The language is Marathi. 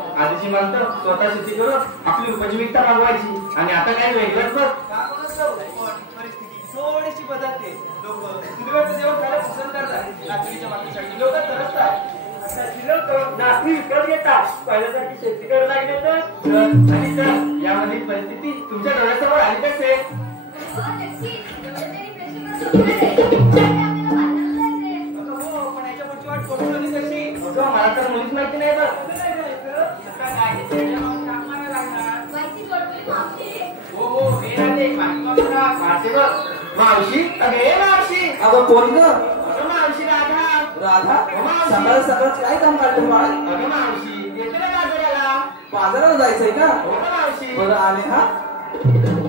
स्वतः शेती करून आपली उपजीविका राबवायची आणि आता काय वेगळंच परिस्थिती थोडीशी बदलते. लोक चुलीवरचं जेवण खायला पसंत करतात. लाकडीच्या मातीसाठी लोक तरसतात. नाचणी विकत घेतात. पहिल्यासारखी शेती करायला लागले तर आणि तर यामधली परिस्थिती तुमच्या डोळ्यासमोर आली कसे? पण याच्या पुढची वाट करून आली कशी? मला तर मुलीच माहिती नाही तर मावशी अगे मावशी अगं कोण ग? मावशी राधा. राधा सकाळ सकाळ काय काम काढलं बाळ? अगं मावशी येते ना बाजाराला. बाजाराला जायचंय का? हो ना मावशी. बरं आले हा.